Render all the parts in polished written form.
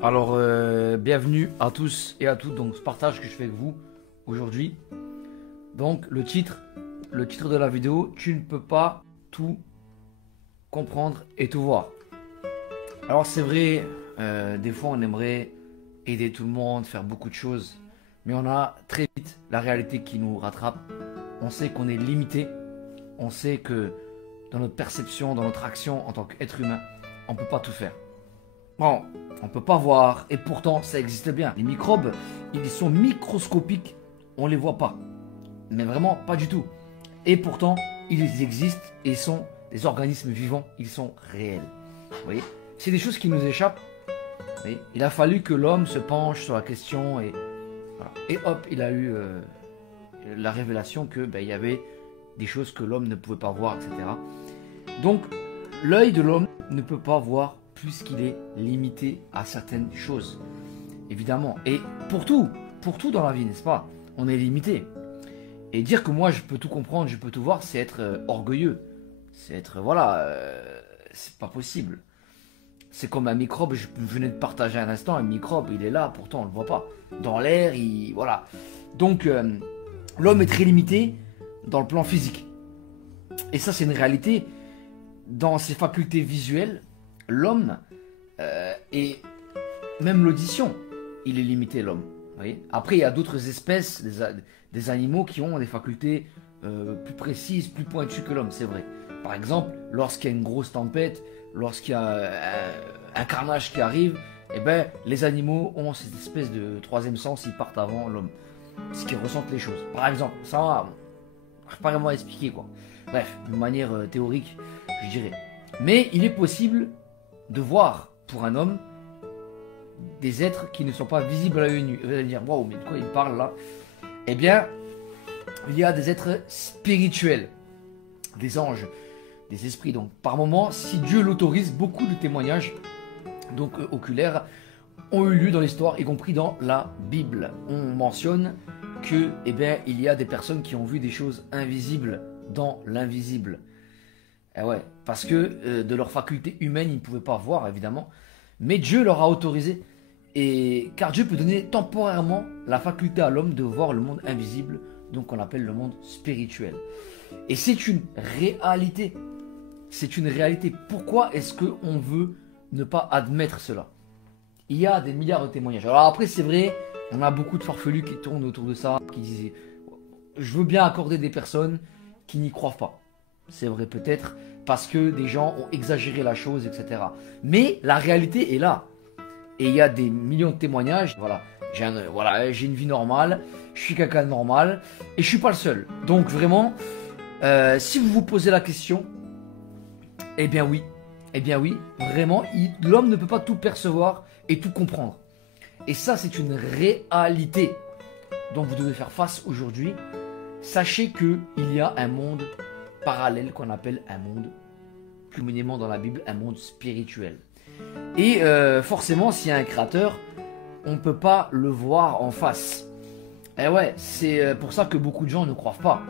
Alors, bienvenue à tous et à toutes dans ce partage que je fais avec vous aujourd'hui. Donc, le titre de la vidéo, tu ne peux pas tout comprendre et tout voir. Alors, c'est vrai, des fois on aimerait aider tout le monde, faire beaucoup de choses, mais on a très vite la réalité qui nous rattrape. On sait qu'on est limité, on sait que dans notre perception, dans notre action en tant qu'être humain, on ne peut pas tout faire. Bon, on ne peut pas voir, et pourtant ça existe bien. Les microbes, ils sont microscopiques, on ne les voit pas. Mais vraiment pas du tout. Et pourtant, ils existent et sont des organismes vivants, ils sont réels. Vous voyez, c'est des choses qui nous échappent. Vous voyez, il a fallu que l'homme se penche sur la question et, voilà. Et hop, il a eu la révélation que il y avait des choses que l'homme ne pouvait pas voir, etc. Donc, l'œil de l'homme ne peut pas voir puisqu'il est limité à certaines choses, évidemment. Et pour tout dans la vie, n'est-ce pas? On est limité. Et dire que moi je peux tout comprendre, je peux tout voir, c'est être orgueilleux. C'est être, voilà, c'est pas possible. C'est comme un microbe, je venais de partager un instant, un microbe, il est là, pourtant on le voit pas. Dans l'air, voilà. Donc, l'homme est très limité dans le plan physique. Et ça, c'est une réalité. Dans ses facultés visuelles, l'homme, et même l'audition, il est limité, l'homme. Après, il y a d'autres espèces, des animaux qui ont des facultés plus précises, plus pointues que l'homme, c'est vrai. Par exemple, lorsqu'il y a une grosse tempête, lorsqu'il y a un carnage qui arrive, eh ben, les animaux ont cette espèce de troisième sens, ils partent avant l'homme. Ce qu'ils ressentent les choses. Par exemple, ça, je ne sais pas vraiment expliquer, quoi. Bref, de manière théorique, je dirais. Mais il est possible de voir pour un homme des êtres qui ne sont pas visibles à l'œil nu. Vous allez dire, waouh, mais de quoi il parle là? Eh bien, il y a des êtres spirituels, des anges, des esprits. Donc, par moment, si Dieu l'autorise, beaucoup de témoignages, donc oculaires, ont eu lieu dans l'histoire, y compris dans la Bible. On mentionne que, eh bien, il y a des personnes qui ont vu des choses invisibles dans l'invisible. Eh ouais, parce que de leur faculté humaine, ils ne pouvaient pas voir, évidemment. Mais Dieu leur a autorisé. Et car Dieu peut donner temporairement la faculté à l'homme de voir le monde invisible, donc on appelle le monde spirituel. Et c'est une réalité. C'est une réalité. Pourquoi est-ce qu'on veut ne pas admettre cela? Il y a des milliards de témoignages. Alors après, c'est vrai, on a beaucoup de farfelus qui tournent autour de ça, qui disent « Je veux bien accorder des personnes qui n'y croient pas. » C'est vrai peut-être parce que des gens ont exagéré la chose, etc. Mais la réalité est là. Et il y a des millions de témoignages. Voilà, j'ai une vie normale, je suis quelqu'un de normal et je suis pas le seul. Donc vraiment, si vous vous posez la question, eh bien oui, vraiment, l'homme ne peut pas tout percevoir et tout comprendre. Et ça, c'est une réalité dont vous devez faire face aujourd'hui. Sachez qu'il y a un monde parallèle qu'on appelle un monde, plus communément dans la Bible, un monde spirituel. Et forcément, s'il y a un créateur, on ne peut pas le voir en face. Et ouais, c'est pour ça que beaucoup de gens ne croient pas,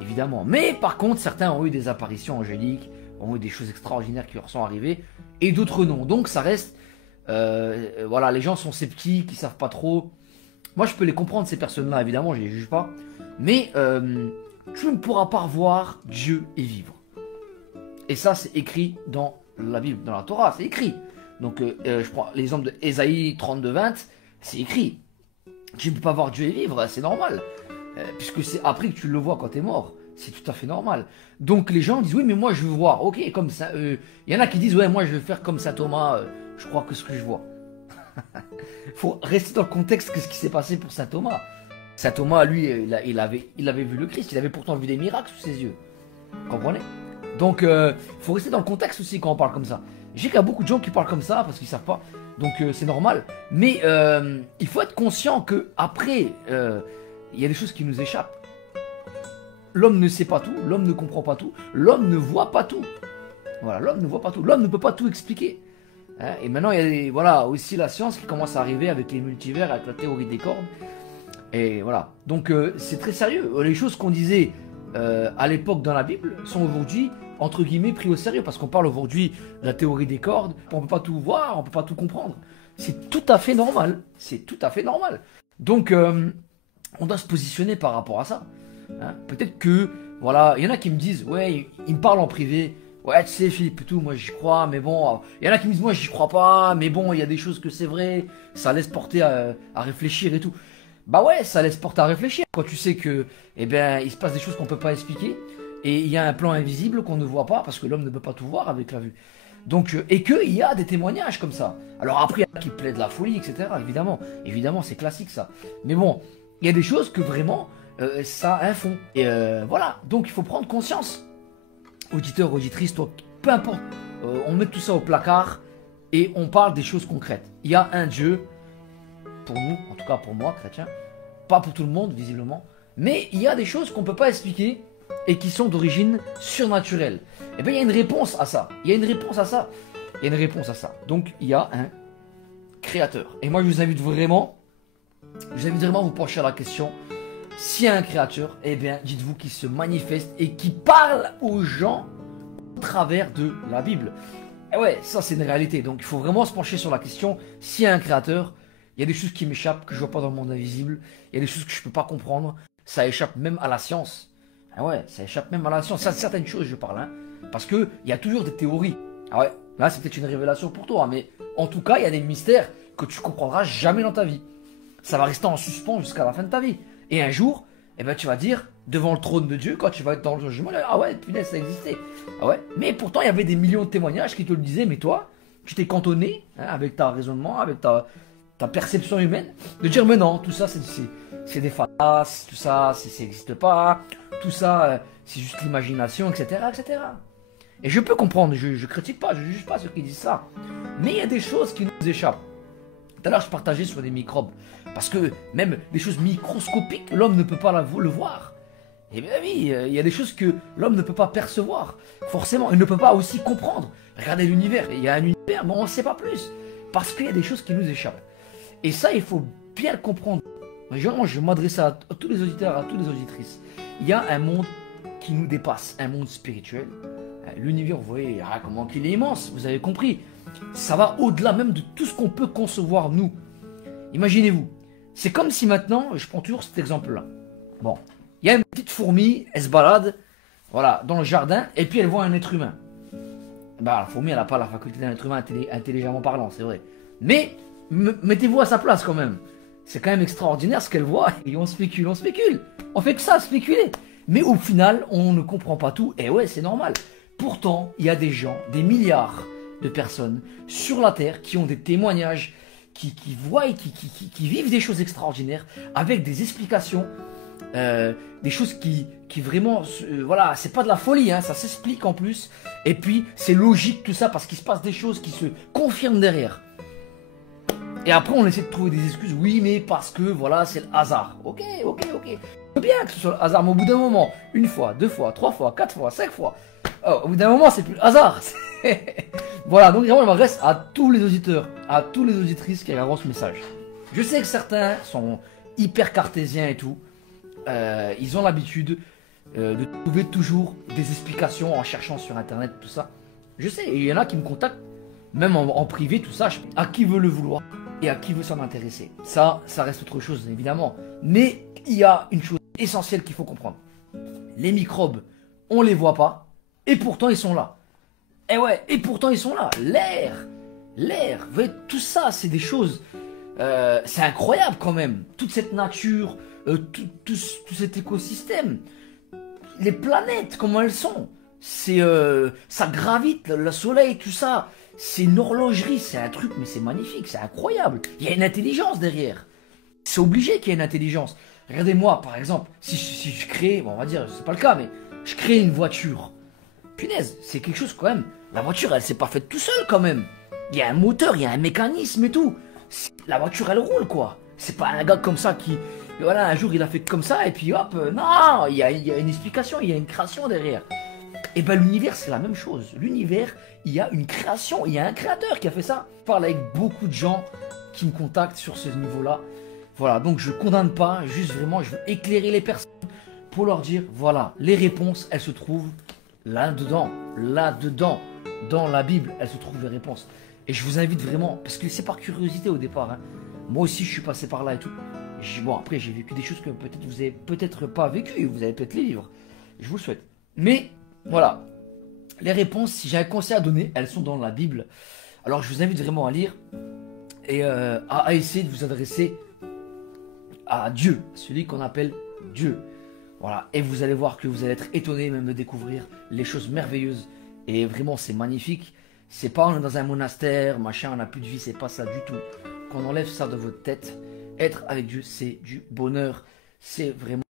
évidemment. Mais par contre, certains ont eu des apparitions angéliques, ont eu des choses extraordinaires qui leur sont arrivées, et d'autres non. Donc ça reste, voilà, les gens sont sceptiques, ils savent pas trop. Moi, je peux les comprendre, ces personnes-là, évidemment, je les juge pas. Mais tu ne pourras pas voir Dieu et vivre. Et ça, c'est écrit dans la Bible, dans la Torah, c'est écrit. Donc, je prends l'exemple de Ésaïe 32-20, c'est écrit. Tu ne peux pas voir Dieu et vivre, c'est normal. Puisque c'est après que tu le vois quand tu es mort. C'est tout à fait normal. Donc, les gens disent, oui, mais moi, je veux voir. Ok, comme ça. Il y en a qui disent, ouais, moi, je vais faire comme saint Thomas. Je crois que ce que je vois. Il faut rester dans le contexte de ce qui s'est passé pour saint Thomas. Saint Thomas, lui, il avait vu le Christ. Il avait pourtant vu des miracles sous ses yeux. Vous comprenez? Donc, faut rester dans le contexte aussi quand on parle comme ça. J'ai qu'il y a beaucoup de gens qui parlent comme ça parce qu'ils savent pas. Donc, c'est normal. Mais il faut être conscient que après, il y a des choses qui nous échappent. L'homme ne sait pas tout, l'homme ne comprend pas tout, l'homme ne voit pas tout. Voilà, l'homme ne voit pas tout, l'homme ne peut pas tout expliquer. Hein, et maintenant, il y a voilà, aussi la science qui commence à arriver avec les multivers, avec la théorie des cordes. Et voilà. Donc, c'est très sérieux. Les choses qu'on disait à l'époque dans la Bible sont aujourd'hui entre guillemets, pris au sérieux. Parce qu'on parle aujourd'hui de la théorie des cordes. On peut pas tout voir, on peut pas tout comprendre. C'est tout à fait normal. C'est tout à fait normal. Donc, on doit se positionner par rapport à ça. Hein. Peut-être que, voilà, il y en a qui me disent, ouais, ils me parlent en privé. Ouais, tu sais, Philippe et tout, moi j'y crois, mais bon. Il y en a qui me disent, moi j'y crois pas, mais bon, il y a des choses que c'est vrai. Ça laisse porter à réfléchir et tout. Bah ouais, ça laisse porter à réfléchir. Quand tu sais que, eh ben, il se passe des choses qu'on peut pas expliquer. Et il y a un plan invisible qu'on ne voit pas, parce que l'homme ne peut pas tout voir avec la vue. Donc, et qu'il y a des témoignages comme ça. Alors après, il y en a qui plaident la folie, etc. Évidemment, c'est classique ça. Mais bon, il y a des choses que vraiment, ça a un fond. Et voilà, donc il faut prendre conscience. Auditeur, auditrice, toi, peu importe. On met tout ça au placard et on parle des choses concrètes. Il y a un Dieu, pour nous, en tout cas pour moi, chrétien. Pas pour tout le monde, visiblement. Mais il y a des choses qu'on ne peut pas expliquer et qui sont d'origine surnaturelle. Et bien, il y a une réponse à ça. Il y a une réponse à ça. Donc, il y a un créateur. Et moi, je vous invite vraiment à vous pencher à la question. S'il y a un créateur, eh bien, dites-vous qu'il se manifeste et qu'il parle aux gens au travers de la Bible. Et ouais, ça, c'est une réalité. Donc, il faut vraiment se pencher sur la question. S'il y a un créateur, il y a des choses qui m'échappent, que je ne vois pas dans le monde invisible. Il y a des choses que je ne peux pas comprendre. Ça échappe même à la science. Ah ouais, ça échappe même à la science. Ça, certaines choses, je parle. Hein, parce qu'il y a toujours des théories. Ah ouais, là, c'est peut-être une révélation pour toi. Mais en tout cas, il y a des mystères que tu ne comprendras jamais dans ta vie. Ça va rester en suspens jusqu'à la fin de ta vie. Et un jour, eh ben, tu vas dire, devant le trône de Dieu, quand tu vas être dans le jugement, ah ouais, punaise, ça existait. Ah ouais. Mais pourtant, il y avait des millions de témoignages qui te le disaient, mais toi, tu t'es cantonné, hein, avec ta raisonnement, avec ta perception humaine, de dire, mais non, tout ça, c'est des fallaces, tout ça, ça n'existe pas, tout ça, c'est juste l'imagination, etc., etc. Et je peux comprendre, je critique pas, je juge pas ceux qui disent ça. Mais il y a des choses qui nous échappent. Tout à l'heure, je partageais sur des microbes. Parce que même des choses microscopiques, l'homme ne peut pas le voir. Et bien oui, il y a des choses que l'homme ne peut pas percevoir. Forcément, il ne peut pas aussi comprendre. Regardez l'univers, il y a un univers, mais on ne sait pas plus. Parce qu'il y a des choses qui nous échappent. Et ça, il faut bien le comprendre. Moi, je m'adresse à tous les auditeurs, à toutes les auditrices. Il y a un monde qui nous dépasse, un monde spirituel. L'univers, vous voyez, comment il est immense, vous avez compris. Ça va au-delà même de tout ce qu'on peut concevoir, nous. Imaginez-vous, c'est comme si maintenant, je prends toujours cet exemple-là. Bon, il y a une petite fourmi, elle se balade, voilà, dans le jardin, et puis elle voit un être humain. Bah, la fourmi, elle n'a pas la faculté d'un être humain intelligemment parlant, c'est vrai. Mais, mettez-vous à sa place quand même. C'est quand même extraordinaire ce qu'elle voit, et on spécule. On fait que ça, spéculer. Mais au final, on ne comprend pas tout, et ouais, c'est normal. Pourtant, il y a des gens, des milliards de personnes sur la Terre qui ont des témoignages, qui voient et qui vivent des choses extraordinaires avec des explications, des choses qui vraiment, voilà, c'est pas de la folie, hein, ça s'explique en plus. Et puis, c'est logique tout ça parce qu'il se passe des choses qui se confirment derrière. Et après, on essaie de trouver des excuses. Oui, mais parce que, voilà, c'est le hasard. Ok. Je veux bien que ce soit le hasard, mais au bout d'un moment, une fois, deux fois, trois fois, quatre fois, cinq fois, au bout d'un moment, c'est plus le hasard. Voilà, donc vraiment, je m'adresse à tous les auditeurs, à toutes les auditrices qui regarderont ce message. Je sais que certains sont hyper cartésiens et tout. Ils ont l'habitude de trouver toujours des explications en cherchant sur Internet, tout ça. Je sais, et il y en a qui me contactent, même en privé, tout ça, à qui veut le vouloir et à qui veut s'en intéresser. Ça reste autre chose, évidemment. Mais il y a une chose essentielle qu'il faut comprendre. Les microbes, on les voit pas, et pourtant ils sont là. Et ouais, et pourtant ils sont là. L'air, vous voyez, tout ça, c'est des choses, c'est incroyable quand même. Toute cette nature, tout cet écosystème, les planètes, comment elles sont. Ça gravite, le soleil, tout ça. C'est une horlogerie, c'est un truc, mais c'est magnifique, c'est incroyable. Il y a une intelligence derrière. C'est obligé qu'il y ait une intelligence. Regardez-moi, par exemple, si je crée, bon, on va dire, c'est pas le cas, mais je crée une voiture. Punaise, c'est quelque chose quand même. La voiture, elle s'est pas faite tout seul quand même. Il y a un moteur, il y a un mécanisme et tout. La voiture, elle roule quoi. C'est pas un gars comme ça qui, voilà, un jour il a fait comme ça et puis hop, non, il y a une explication, il y a une création derrière. Et ben l'univers, c'est la même chose. L'univers, il y a une création, il y a un créateur qui a fait ça. Je parle avec beaucoup de gens qui me contactent sur ce niveau-là. Voilà, donc je condamne pas, juste vraiment, je veux éclairer les personnes pour leur dire, voilà, les réponses, elles se trouvent là-dedans, dans la Bible, elles se trouvent les réponses. Et je vous invite vraiment, parce que c'est par curiosité au départ, hein. Moi aussi je suis passé par là et tout. Bon, après j'ai vécu des choses que peut-être vous avez peut-être pas vécues, vous avez peut-être les livres. Je vous le souhaite. Mais voilà, les réponses, si j'ai un conseil à donner, elles sont dans la Bible. Alors je vous invite vraiment à lire et à essayer de vous adresser à Dieu, celui qu'on appelle Dieu. Voilà, et vous allez voir que vous allez être étonné même de découvrir les choses merveilleuses. Et vraiment, c'est magnifique. C'est pas on est dans un monastère, machin, on n'a plus de vie, c'est pas ça du tout. Qu'on enlève ça de votre tête. Être avec Dieu, c'est du bonheur. C'est vraiment...